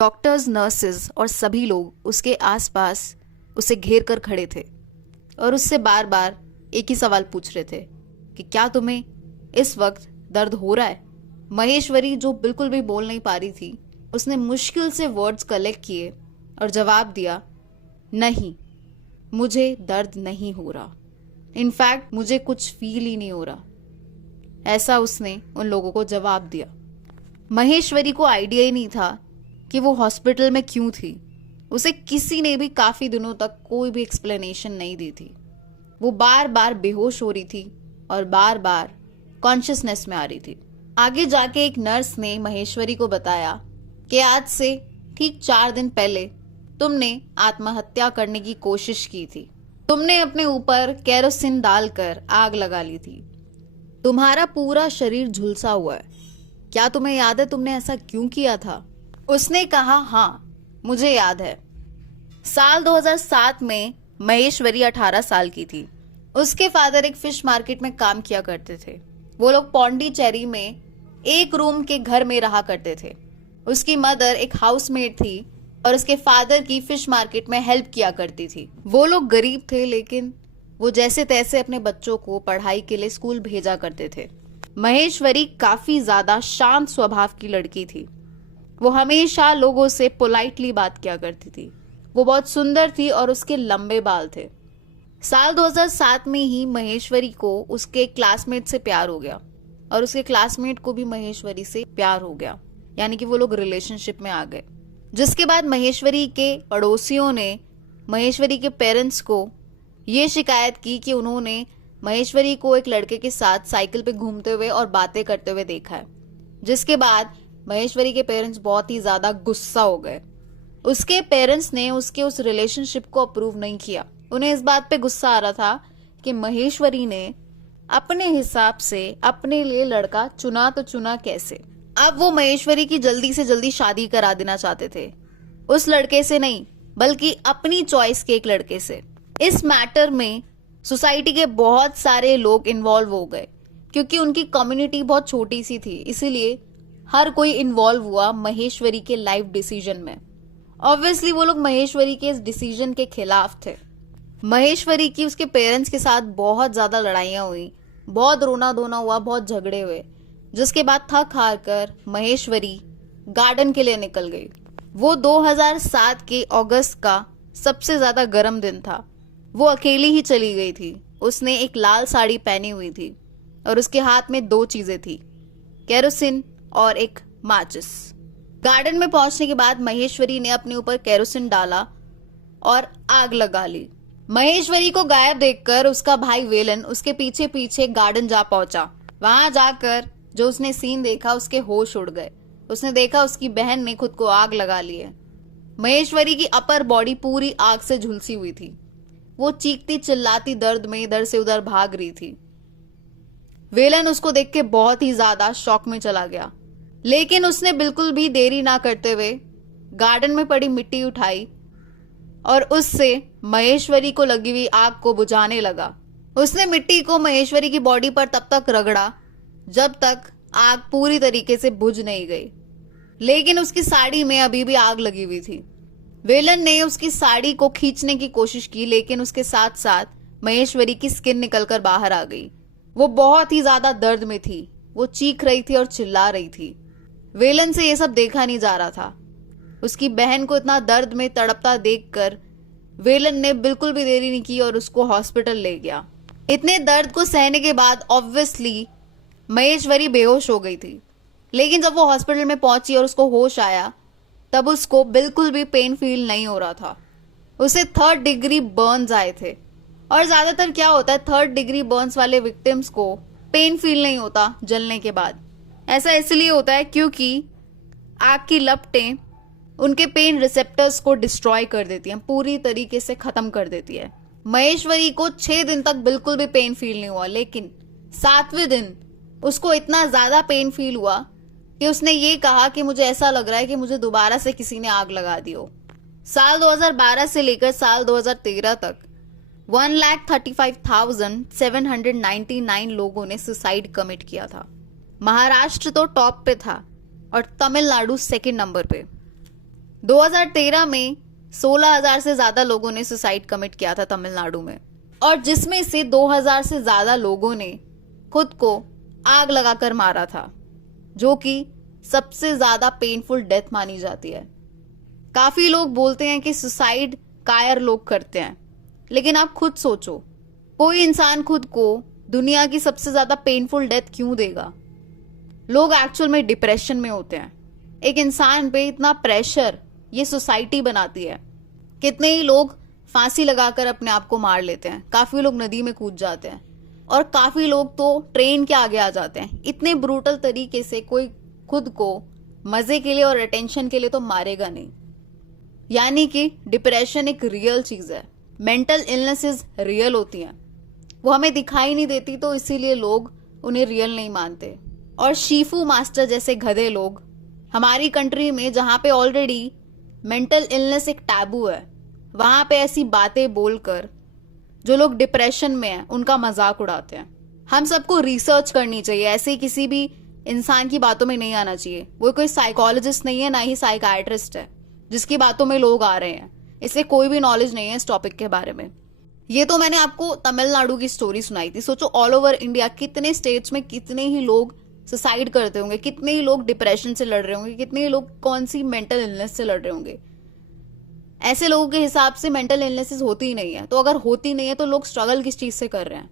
Doctors, nurses और सभी लोग उसके आसपास उसे घेर कर खड़े थे और उससे बार बार एक ही सवाल पूछ रहे थे कि क्या तुम्हें इस वक्त दर्द हो रहा है। महेश्वरी, जो बिल्कुल भी बोल नहीं पा रही थी, उसने मुश्किल से वर्ड्स कलेक्ट किए और जवाब दिया, नहीं, मुझे दर्द नहीं हो रहा। इनफैक्ट मुझे कुछ फील ही नहीं हो रहा। ऐसा उसने उन लोगों को जवाब दिया। महेश्वरी को आइडिया ही नहीं था कि वो हॉस्पिटल में क्यों थी। उसे किसी ने भी काफी दिनों तक कोई भी एक्सप्लेनेशन नहीं दी थी। वो बार बार बेहोश हो रही थी और बार बार कॉन्शियसनेस में आ रही थी। आगे जाके एक नर्स ने महेश्वरी को बताया कि आज से ठीक 4 दिन पहले तुमने आत्महत्या करने की कोशिश की थी। तुमने अपने ऊपर केरोसिन डालकर आग लगा ली थी। तुम्हारा पूरा शरीर झुलसा हुआ है। क्या तुम्हें याद है तुमने ऐसा क्यों किया था? उसने कहा, हाँ, मुझे याद है। साल 2007 में महेश्वरी 18 साल की थी। उसके फादर एक फिश मार्केट में काम किया करते थे। वो लोग पौंडीचेरी में एक रूम के घर में रहा करते थे। उसकी मदर एक हाउसमेट थी और उसके फादर की फिश मार्केट में हेल्प किया करती थी। वो लोग गरीब थे, लेकिन वो जैसे तैसे अपने बच्चों को पढ़ाई के लिए स्कूल भेजा करते थे। महेश्वरी काफी ज्यादा शांत स्वभाव की लड़की थी। वो हमेशा लोगों से पोलाइटली बात किया करती थी। वो बहुत सुंदर थी और उसके लंबे बाल थे। साल 2007 में ही महेश्वरी को उसके क्लासमेट से प्यार हो गया और उसके क्लासमेट को भी महेश्वरी से प्यार हो गया, यानी कि वो लोग रिलेशनशिप में आ गए। जिसके बाद महेश्वरी के पड़ोसियों ने महेश्वरी के पेरेंट्स को ये शिकायत की कि उन्होंने महेश्वरी को एक लड़के के साथ साइकिल पे घूमते हुए और बातें करते हुए देखा है। जिसके बाद महेश्वरी के पेरेंट्स बहुत ही ज्यादा गुस्सा हो गए। उसके पेरेंट्स ने उसके उस रिलेशनशिप को अप्रूव नहीं किया। उन्हें इस बात पे गुस्सा आ रहा था कि महेश्वरी ने अपने हिसाब से अपने लिए लड़का चुना तो चुना कैसे। अब वो महेश्वरी की जल्दी से जल्दी शादी करा देना चाहते थे, उस लड़के से नहीं बल्कि अपनी चॉइस के एक लड़के से। इस मैटर में सोसाइटी के बहुत सारे लोग इन्वॉल्व हो गए क्योंकि उनकी कम्युनिटी बहुत छोटी सी थी, इसीलिए हर कोई इन्वॉल्व हुआ महेश्वरी के लाइफ डिसीजन में। ऑब्वियसली वो लोग महेश्वरी के इस डिसीजन के खिलाफ थे। महेश्वरी की उसके पेरेंट्स के साथ बहुत ज्यादा लड़ाइयां हुई, बहुत रोना धोना हुआ, बहुत झगड़े हुए। जिसके बाद थक हार कर महेश्वरी गार्डन के लिए निकल गई। वो 2007 के अगस्त का सबसे ज्यादा गर्म दिन था। वो अकेली ही चली गई थी। उसने एक लाल साड़ी पहनी हुई थी और उसके हाथ में 2 चीजें थी, केरोसिन और एक माचिस। गार्डन में पहुंचने के बाद महेश्वरी ने अपने ऊपर केरोसिन डाला और आग लगा ली। महेश्वरी को गायब देखकर उसका भाई वेलन उसके पीछे पीछे गार्डन जा पहुंचा। वहां जाकर जो उसने सीन देखा, उसके होश उड़ गए। उसने देखा उसकी बहन ने खुद को आग लगा ली है। महेश्वरी की अपर बॉडी पूरी आग से झुलसी हुई थी। वो चीखती चिल्लाती दर्द में इधर से उधर भाग रही थी। वेलन उसको देख के बहुत ही ज्यादा शॉक में चला गया, लेकिन उसने बिल्कुल भी देरी ना करते हुए गार्डन में पड़ी मिट्टी उठाई और उससे महेश्वरी को लगी हुई आग को बुझाने लगा। उसने मिट्टी को महेश्वरी की बॉडी पर तब तक रगड़ा जब तक आग पूरी तरीके से बुझ नहीं गई, लेकिन उसकी साड़ी में अभी भी आग लगी हुई थी। वेलन ने उसकी साड़ी को खींचने की कोशिश की, लेकिन उसके साथ साथ महेश्वरी की स्किन निकलकर बाहर आ गई। वो बहुत ही ज्यादा दर्द में थी। वो चीख रही थी और चिल्ला रही थी। वेलन से ये सब देखा नहीं जा रहा था। उसकी बहन को इतना दर्द में तड़पता देखकर वेलन ने बिल्कुल भी देरी नहीं की और उसको हॉस्पिटल ले गया। इतने दर्द को सहने के बाद ऑब्वियसली महेश्वरी बेहोश हो गई थी, लेकिन जब वो हॉस्पिटल में पहुंची और उसको होश आया तब उसको बिल्कुल भी पेन फील नहीं हो रहा था। उसे 3rd डिग्री बर्न्स आए थे और ज्यादातर क्या होता है, 3rd डिग्री बर्न्स वाले विक्टिम्स को पेन फील नहीं होता जलने के बाद। ऐसा इसलिए होता है क्योंकि आग की लपटें उनके पेन रिसेप्टर्स को डिस्ट्रॉय कर देती हैं, पूरी तरीके से खत्म कर देती है। महेश्वरी को 6 दिन तक बिल्कुल भी पेन फील नहीं हुआ, लेकिन 7वें दिन उसको इतना ज्यादा पेन फील हुआ कि उसने ये कहा कि मुझे ऐसा लग रहा है कि मुझे दोबारा से किसी ने आग लगा दी हो। साल 2012 से लेकर साल 2013 तक 1,35,799 लोगों ने सुसाइड कमिट किया था। महाराष्ट्र तो टॉप पे था और तमिलनाडु 2nd नंबर पे। 2013 में 16,000 से ज्यादा लोगों ने सुसाइड कमिट किया था तमिलनाडु में, और जिसमें से 2,000 से ज्यादा लोगों ने खुद को आग लगाकर मारा था, जो कि सबसे ज्यादा पेनफुल डेथ मानी जाती है। काफी लोग बोलते हैं कि सुसाइड कायर लोग करते हैं, लेकिन आप खुद सोचो, कोई इंसान खुद को दुनिया की सबसे ज्यादा पेनफुल डेथ क्यों देगा? लोग एक्चुअल में डिप्रेशन में होते हैं। एक इंसान पे इतना प्रेशर ये सोसाइटी बनाती है। कितने ही लोग फांसी लगाकर अपने आप को मार लेते हैं, काफी लोग नदी में कूद जाते हैं, और काफी लोग तो ट्रेन के आगे आ जाते हैं। इतने ब्रूटल तरीके से कोई खुद को मजे के लिए और अटेंशन के लिए तो मारेगा नहीं। यानी कि डिप्रेशन एक रियल चीज है। मेंटल इलनेसेस रियल होती हैं, वो हमें दिखाई नहीं देती, तो इसीलिए लोग उन्हें रियल नहीं मानते। और शीफू मास्टर जैसे गधे लोग हमारी कंट्री में, जहां पे ऑलरेडी मेंटल इलनेस एक टैबू है, वहां पे ऐसी बातें बोलकर जो लोग डिप्रेशन में हैं उनका मजाक उड़ाते हैं। हम सबको रिसर्च करनी चाहिए, ऐसे किसी भी इंसान की बातों में नहीं आना चाहिए। वो कोई साइकोलॉजिस्ट नहीं है, ना ही साइकाइट्रिस्ट है जिसकी बातों में लोग आ रहे हैं। इसे कोई भी नॉलेज नहीं है इस टॉपिक के बारे में। ये तो मैंने आपको तमिलनाडु की स्टोरी सुनाई थी। सोचो ऑल ओवर इंडिया कितने स्टेट्स में कितने ही लोग सुसाइड करते होंगे, कितने ही लोग डिप्रेशन से लड़ रहे होंगे, कितने ही लोग कौन सी मेंटल इलनेस से लड़ रहे होंगे। ऐसे लोगों के हिसाब से मेंटल इलनेसेस होती ही नहीं है, तो अगर होती नहीं है तो लोग स्ट्रगल किस चीज से कर रहे हैं?